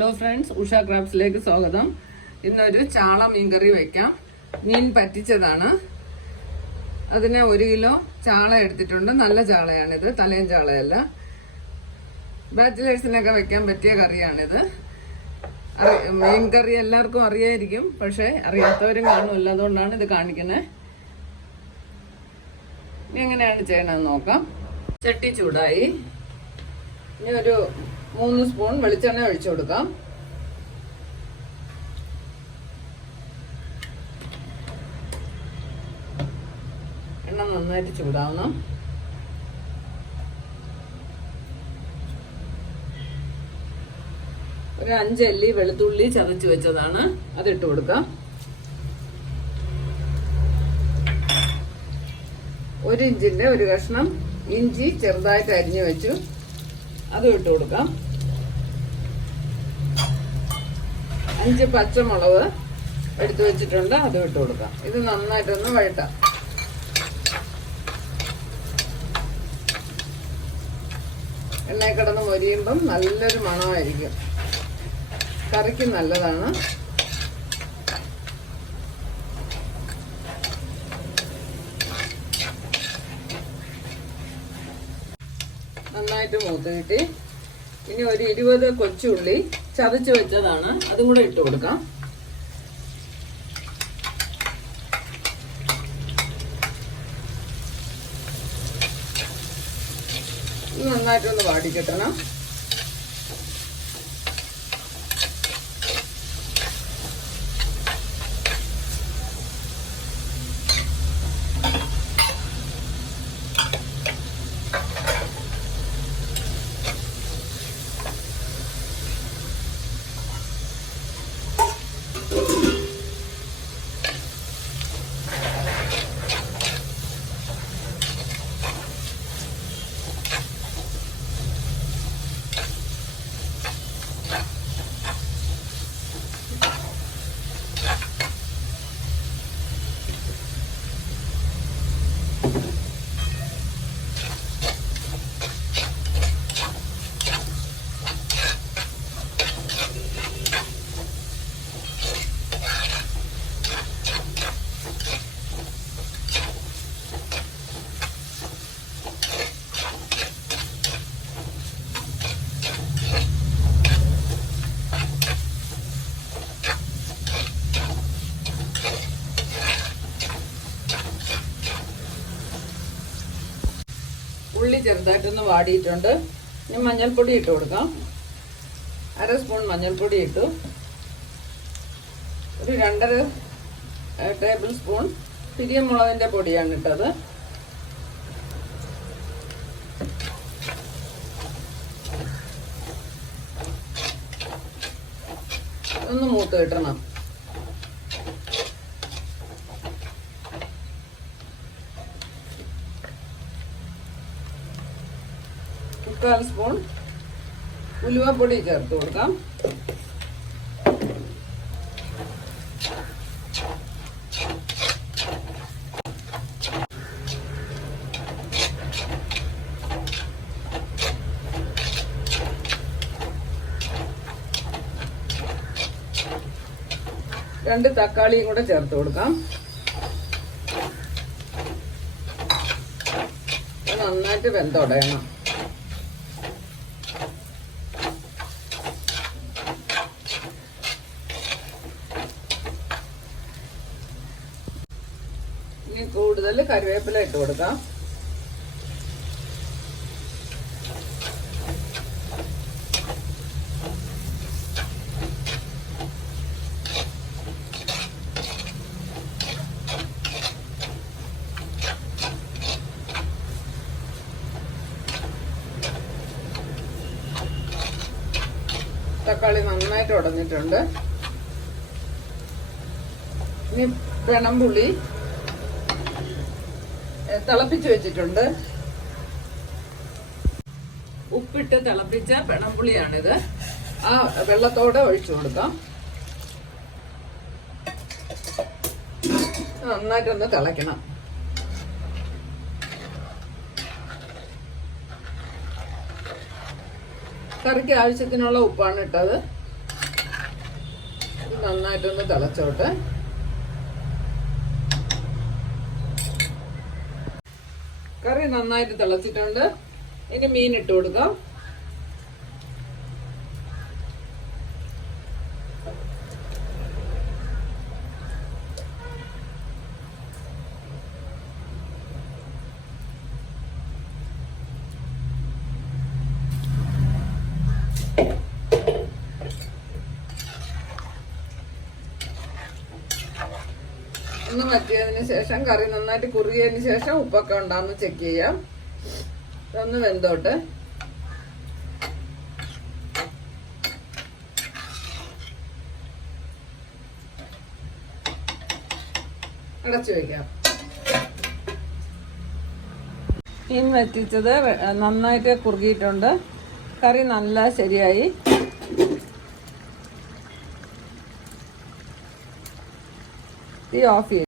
Hello friends, Usha ക്രാഫ്റ്റ്സിലേക്ക് സ്വാഗതം. ഇന്നൊരു ചാള മീൻകറി വയ്ക്കാം. മീൻ പറ്റിച്ചതാണ്. അതിന് 1 കിലോ ചാള എടുത്തിട്ടുണ്ട്. നല്ല ചാളയാണിത്, തലയും ചാളയല്ല. ബാച്ചിലേഴ്സിനൊക്കെ വെക്കാൻ പറ്റിയ കറിയാണിത്. മീൻ കറി എല്ലാവർക്കും അറിയായിരിക്കും, പക്ഷെ അറിയാത്തവരും കാണുമല്ലോ, അതുകൊണ്ടാണ് ഇത് കാണിക്കുന്നത്. ഇനി എങ്ങനെയാണ് ചെയ്യണമെന്ന് നോക്കാം. ചട്ടി ചൂടായി. ഇനി ഒരു 3 സ്പൂൺ വെളിച്ചെണ്ണ ഒഴിച്ചു കൊടുക്കാം. എണ്ണ നന്നായിട്ട് ചൂടാവണം. ഒരു 5 അല്ലി വെളുത്തുള്ളി ചതച്ച് വെച്ചതാണ്, അതിട്ട് കൊടുക്കാം. 1 ഇഞ്ചിന്റെ ഒരു കഷ്ണം ഇഞ്ചി ചെറുതായിട്ട് അരിഞ്ഞു വെച്ചു, അതും ഇട്ട് കൊടുക്കാം. 5 പച്ചമുളക് എടുത്തു വെച്ചിട്ടുണ്ട്, അതും ഇട്ട് കൊടുക്കാം. ഇത് നന്നായിട്ടൊന്ന് വഴട്ടാം. എണ്ണയിൽ കിടന്ന് മൊരിയുമ്പം നല്ലൊരു മണമായിരിക്കും, കറിക്ക് നല്ലതാണ്. നന്നായിട്ട് മൂത്ത് കിട്ടി. ഇനി ഒരു 20 കൊച്ചുള്ളി ചതച്ച് വെച്ചതാണ്, അതും കൂടെ ഇട്ട് കൊടുക്കാം. നന്നായിട്ടൊന്ന് വാടിക്കിട്ടണം. ഉള്ളി ചെറുതായിട്ടൊന്ന് വാടിയിട്ടുണ്ട്. ഇനി മഞ്ഞൾപ്പൊടി ഇട്ട് കൊടുക്കാം. 1/2 സ്പൂൺ മഞ്ഞൾപ്പൊടി ഇട്ടു. ഒരു 2.5 ടേബിൾ സ്പൂൺ പിരിയമുളകിൻ്റെ പൊടിയാണ് ഇട്ടത്. ഒന്ന് മൂത്ത് കിട്ടണം. മുക്കാൽ സ്പൂൺ ഉലുവപ്പൊടി ചേർത്ത് കൊടുക്കാം. രണ്ട് തക്കാളിയും കൂടെ ചേർത്ത് കൊടുക്കാം. നന്നായിട്ട് വെന്തുടയണം. ഇനി കൂടുതൽ കറിവേപ്പില ഇട്ട് കൊടുക്കാം. തക്കാളി നന്നായിട്ട് ഉടഞ്ഞിട്ടുണ്ട്. ഇനി വെണമ്പുളി തിളപ്പിച്ച് വെച്ചിട്ടുണ്ട്. ഉപ്പിട്ട് തിളപ്പിച്ച പെണമ്പുളിയാണിത്. ആ വെള്ളത്തോടെ ഒഴിച്ചു കൊടുക്കാം. നന്നായിട്ടൊന്ന് തിളയ്ക്കണം. കറിക്ക് ആവശ്യത്തിനുള്ള ഉപ്പാണ് ഇട്ടത്. നന്നായിട്ടൊന്ന് തിളച്ചോട്ടെ. കറി നന്നായിട്ട് തിളച്ചിട്ടുണ്ട്. ഇനി മീൻ ഇട്ട് കൊടുക്കാം. ഒന്ന് വറ്റിയതിന് ശേഷം, കറി നന്നായിട്ട് കുറുകിയതിന് ശേഷം ഉപ്പൊക്കെ ഉണ്ടാകുന്ന ചെക്ക് ചെയ്യാം. ഇതൊന്ന് വെന്തോട്ട്. അടച്ചു വയ്ക്കാം. മീൻ വറ്റിച്ചത് നന്നായിട്ട് കുറുകിയിട്ടുണ്ട്. കറി നല്ല ശരിയായി. തീ ഓഫ് ചെയ്യും.